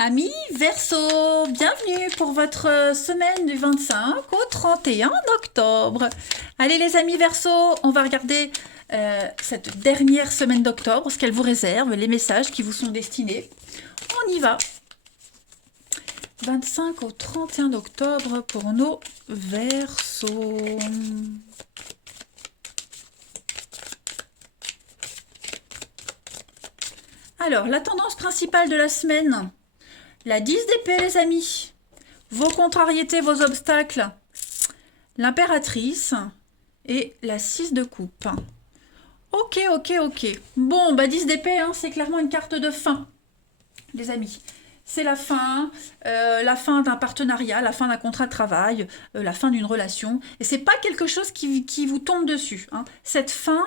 Amis Verseau, bienvenue pour votre semaine du 25 au 31 octobre. Allez les amis Verseau, on va regarder cette dernière semaine d'octobre, ce qu'elle vous réserve, les messages qui vous sont destinés. On y va. 25 au 31 octobre pour nos Verseaux. Alors, la tendance principale de la semaine, la 10 d'épée les amis, vos contrariétés, vos obstacles, l'impératrice et la 6 de coupe. Ok. Bon, 10 d'épée, hein, c'est clairement une carte de fin, les amis. C'est la fin d'un partenariat, la fin d'un contrat de travail, la fin d'une relation. Et c'est pas quelque chose qui vous tombe dessus, hein. Cette fin,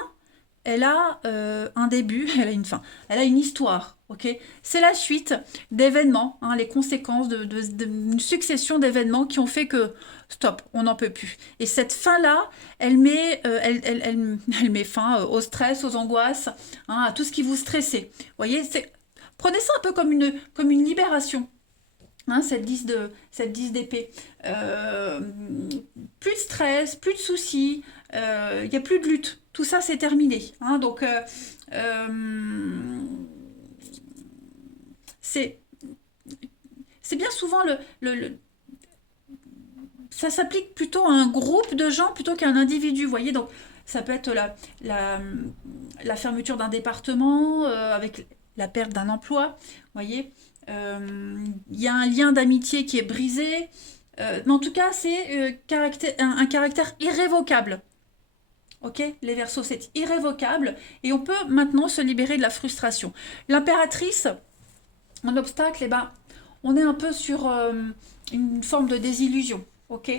elle a un début, elle a une fin, elle a une histoire, ok. C'est la suite d'événements, hein, les conséquences d'une succession d'événements qui ont fait que, stop, on n'en peut plus. Et cette fin-là, elle met fin au stress, aux angoisses, hein, à tout ce qui vous stressait. Vous voyez, prenez ça un peu comme une libération. Hein, cette 10 d'épée. Plus de stress, plus de soucis, il n'y a plus de lutte. Tout ça, c'est terminé. Hein, donc, c'est bien souvent ça s'applique plutôt à un groupe de gens plutôt qu'à un individu. Vous voyez, donc ça peut être la fermeture d'un département avec la perte d'un emploi. Vous voyez, il y a un lien d'amitié qui est brisé. Mais en tout cas, c'est un caractère irrévocable. Ok, les Verseaux, c'est irrévocable et on peut maintenant se libérer de la frustration. L'impératrice, en obstacle, on est un peu sur une forme de désillusion. Ok,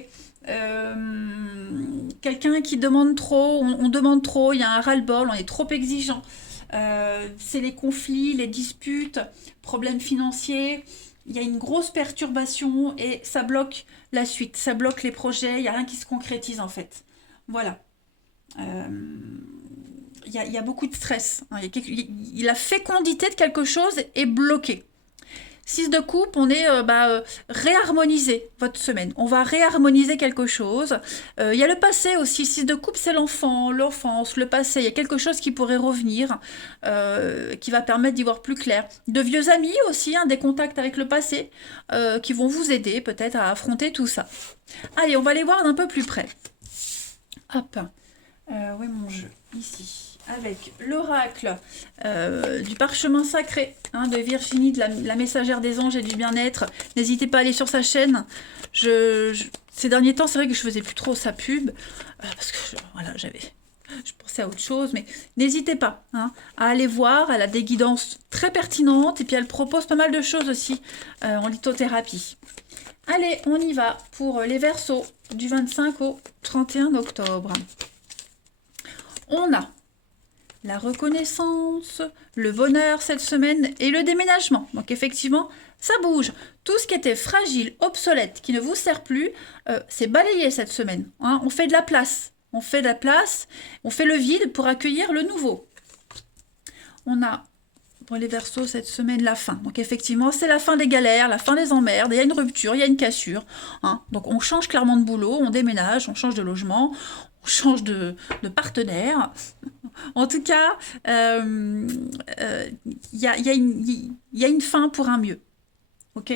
quelqu'un qui demande trop, on demande trop, il y a un ras-le-bol, on est trop exigeant. C'est les conflits, les disputes, problèmes financiers. Il y a une grosse perturbation et ça bloque la suite, ça bloque les projets, il n'y a rien qui se concrétise en fait. Voilà. Il y a beaucoup de stress. Hein. La fécondité de quelque chose est bloquée. 6 de coupe, on est réharmoniser votre semaine. On va réharmoniser quelque chose. Il y a le passé aussi. 6 de coupe, c'est l'enfance, le passé. Il y a quelque chose qui pourrait revenir, qui va permettre d'y voir plus clair. De vieux amis aussi, hein, des contacts avec le passé, qui vont vous aider peut-être à affronter tout ça. Allez, on va les voir d'un peu plus près. Hop. Où est mon jeu? Ici. Avec l'oracle du parchemin sacré, hein, de Virginie, de la messagère des anges et du bien-être. N'hésitez pas à aller sur sa chaîne. Ces derniers temps, c'est vrai que je faisais plus trop sa pub, parce que je pensais à autre chose, mais n'hésitez pas, hein, à aller voir. Elle a des guidances très pertinentes et puis elle propose pas mal de choses aussi en lithothérapie. Allez, on y va pour les Verseaux du 25 au 31 octobre. On a la reconnaissance, le bonheur cette semaine et le déménagement. Donc effectivement, ça bouge. Tout ce qui était fragile, obsolète, qui ne vous sert plus, c'est balayé cette semaine. Hein, on fait de la place. On fait le vide pour accueillir le nouveau. On a, pour les Verseaux, cette semaine, la fin. Donc effectivement, c'est la fin des galères, la fin des emmerdes. Il y a une rupture, il y a une cassure. Hein. Donc on change clairement de boulot, on déménage, on change de logement, on change de partenaire. En tout cas, il y a une fin pour un mieux. Ok?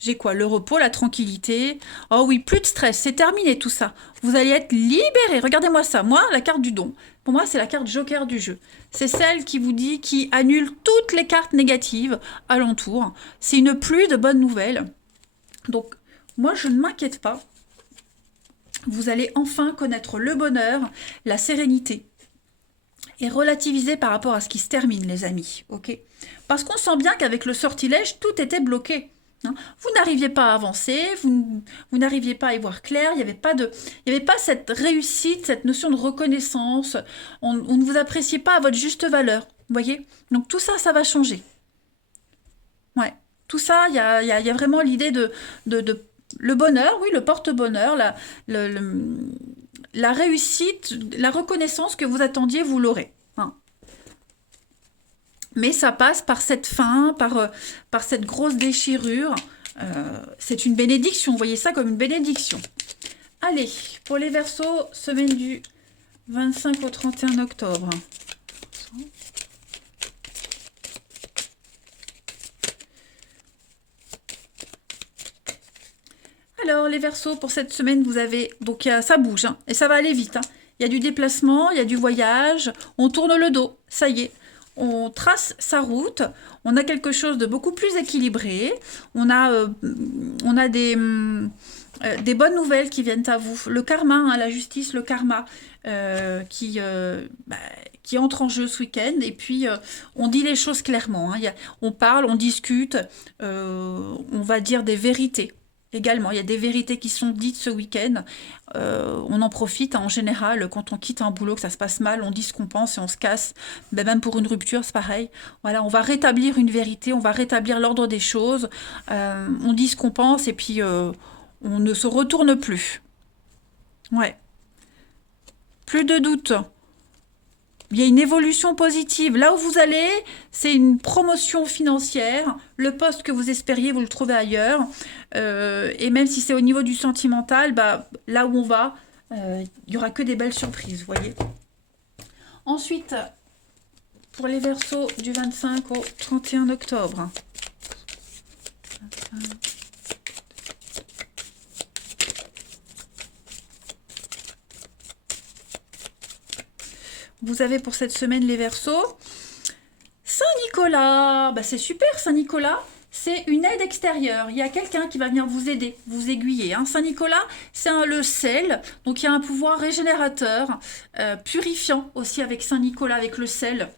J'ai quoi? Le repos, la tranquillité. Oh oui, plus de stress, c'est terminé tout ça. Vous allez être libéré. Regardez-moi ça. Moi, la carte du don. Pour moi, c'est la carte joker du jeu. C'est celle qui vous dit, qui annule toutes les cartes négatives alentour. C'est une pluie de bonnes nouvelles. Donc, moi, je ne m'inquiète pas. Vous allez enfin connaître le bonheur, la sérénité. Et relativiser par rapport à ce qui se termine, les amis. Ok? Parce qu'on sent bien qu'avec le sortilège, tout était bloqué. Hein, vous n'arriviez pas à avancer, vous n'arriviez pas à y voir clair, il n'y avait pas cette réussite, cette notion de reconnaissance, on ne vous appréciait pas à votre juste valeur, vous voyez? Donc tout ça, ça va changer. Ouais, tout ça, il y a vraiment l'idée de le bonheur, oui, le porte-bonheur, la réussite, la reconnaissance que vous attendiez, vous l'aurez. Hein. Mais ça passe par cette fin, par cette grosse déchirure. C'est une bénédiction, vous voyez ça comme une bénédiction. Allez, pour les Verseaux, semaine du 25 au 31 octobre. Alors, les Verseaux, pour cette semaine, vous avez... Donc, ça bouge, hein, et ça va aller vite. Hein. Il y a du déplacement, il y a du voyage. On tourne le dos, ça y est. On trace sa route. On a quelque chose de beaucoup plus équilibré. On a des bonnes nouvelles qui viennent à vous. Le karma, hein, la justice, le karma, qui entre en jeu ce week-end. Et puis, on dit les choses clairement. Hein. On parle, on discute, on va dire des vérités. Également, il y a des vérités qui sont dites ce week-end. On en profite, hein, en général, quand on quitte un boulot, que ça se passe mal, on dit ce qu'on pense et on se casse. Mais même pour une rupture, c'est pareil. Voilà, on va rétablir une vérité, on va rétablir l'ordre des choses. On dit ce qu'on pense et puis on ne se retourne plus. Ouais, plus de doute. Il y a une évolution positive. Là où vous allez, c'est une promotion financière. Le poste que vous espériez, vous le trouvez ailleurs. Et même si c'est au niveau du sentimental, bah, là où on va, il n'y aura que des belles surprises, vous voyez. Ensuite, pour les Verseaux du 25 au 31 octobre. Vous avez pour cette semaine les Verseaux. Saint-Nicolas, bah c'est super Saint-Nicolas, c'est une aide extérieure. Il y a quelqu'un qui va venir vous aider, vous aiguiller. Hein. Saint-Nicolas, c'est le sel, donc il y a un pouvoir régénérateur, purifiant aussi avec Saint-Nicolas, avec le sel.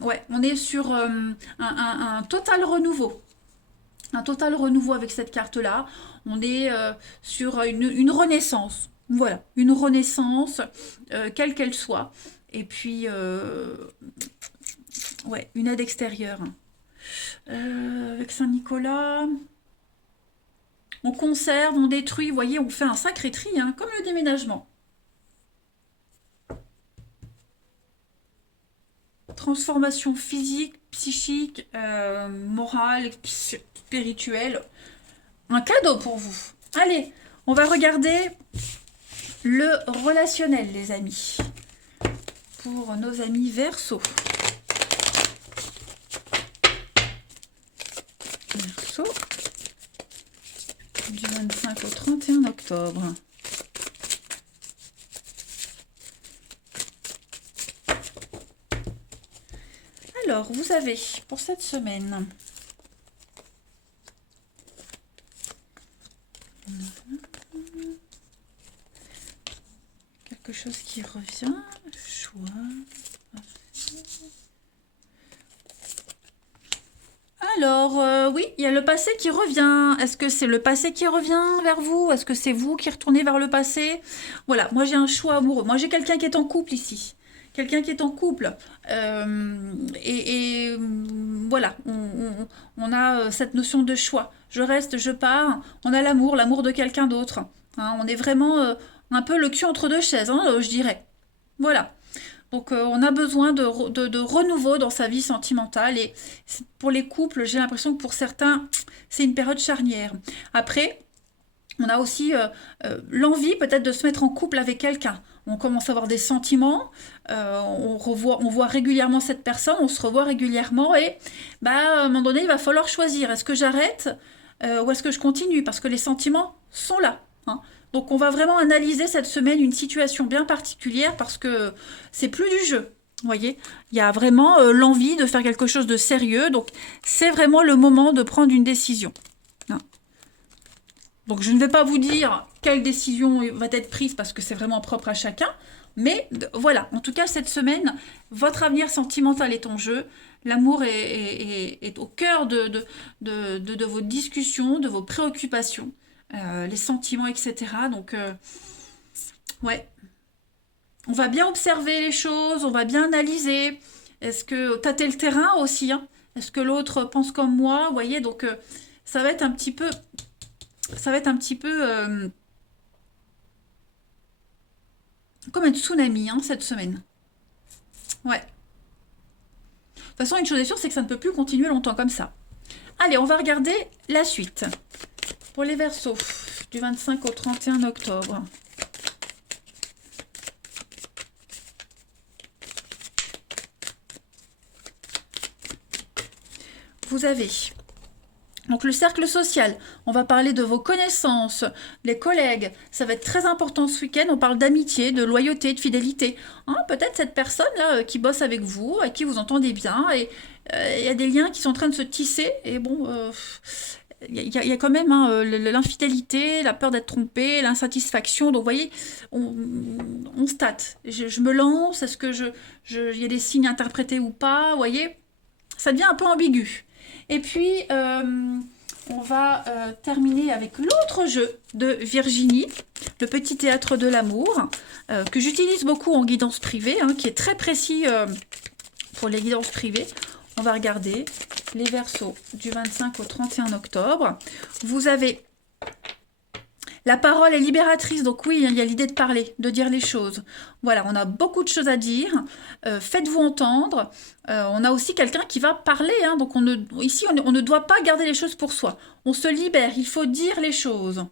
Ouais, on est sur un total renouveau. Un total renouveau avec cette carte-là. On est sur une renaissance. Voilà, une renaissance, quelle qu'elle soit. Et puis, ouais, une aide extérieure. Avec Saint-Nicolas, on conserve, on détruit. Vous voyez, on fait un sacré tri, hein, comme le déménagement. Transformation physique, psychique, morale, spirituelle. Un cadeau pour vous. Allez, on va regarder le relationnel, les amis. Pour nos amis Verseaux. Verseaux. Du 25 au 31 octobre. Alors, vous avez pour cette semaine quelque chose qui revient, choix. Alors, oui, il y a le passé qui revient. Est-ce que c'est le passé qui revient vers vous? Est-ce que c'est vous qui retournez vers le passé? Voilà, moi j'ai un choix amoureux. Moi j'ai quelqu'un qui est en couple ici. Quelqu'un qui est en couple. Voilà, on a cette notion de choix. Je reste, je pars. On a l'amour de quelqu'un d'autre. Hein, on est vraiment un peu le cul entre deux chaises, hein, je dirais. Voilà. Donc on a besoin de renouveau dans sa vie sentimentale et pour les couples, j'ai l'impression que pour certains, c'est une période charnière. Après, on a aussi l'envie peut-être de se mettre en couple avec quelqu'un. On commence à avoir des sentiments, on voit régulièrement cette personne, on se revoit régulièrement et bah, à un moment donné, il va falloir choisir. Est-ce que j'arrête ou est-ce que je continue? Parce que les sentiments sont là. Hein. Donc on va vraiment analyser cette semaine une situation bien particulière parce que c'est plus du jeu. Vous voyez, il y a vraiment l'envie de faire quelque chose de sérieux. Donc c'est vraiment le moment de prendre une décision. Hein. Donc je ne vais pas vous dire quelle décision va être prise parce que c'est vraiment propre à chacun. Mais voilà, en tout cas cette semaine, votre avenir sentimental est en jeu. L'amour est au cœur de vos discussions, de vos préoccupations. Les sentiments, etc. Donc, ouais, on va bien observer les choses, on va bien analyser. Est-ce que tâter le terrain aussi, hein? Est-ce que l'autre pense comme moi? Vous voyez, donc ça va être un petit peu, comme un tsunami, hein, cette semaine. Ouais. De toute façon, une chose est sûre, c'est que ça ne peut plus continuer longtemps comme ça. Allez, on va regarder la suite. Pour les Verseaux, du 25 au 31 octobre. Vous avez donc le cercle social, on va parler de vos connaissances, les collègues, ça va être très important ce week-end, on parle d'amitié, de loyauté, de fidélité. Hein, peut-être cette personne-là qui bosse avec vous, avec qui vous entendez bien, et il y a des liens qui sont en train de se tisser, et bon, il y a quand même hein, l'infidélité, la peur d'être trompé, l'insatisfaction, donc vous voyez, on se tâte. Je me lance, est-ce que il y a des signes interprétés ou pas, vous voyez, ça devient un peu ambigu. Et puis, on va terminer avec l'autre jeu de Virginie, le petit théâtre de l'amour, que j'utilise beaucoup en guidance privée, hein, qui est très précis pour les guidances privées. On va regarder les Verseaux du 25 au 31 octobre. Vous avez... La parole est libératrice, donc oui, il y a l'idée de parler, de dire les choses. Voilà, on a beaucoup de choses à dire. Faites-vous entendre. On a aussi quelqu'un qui va parler. Hein, donc ici, on ne doit pas garder les choses pour soi. On se libère, il faut dire les choses.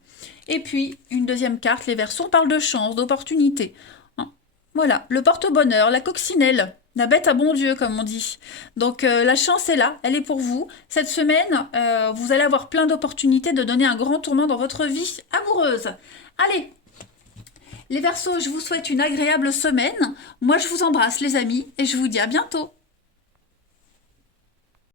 Et puis, une deuxième carte, les Verseaux, on parle de chance, d'opportunité. Hein, voilà, le porte-bonheur, la coccinelle. La bête à bon Dieu, comme on dit. Donc la chance est là, elle est pour vous. Cette semaine, vous allez avoir plein d'opportunités de donner un grand tournant dans votre vie amoureuse. Allez, les Verseaux, je vous souhaite une agréable semaine. Moi, je vous embrasse, les amis, et je vous dis à bientôt.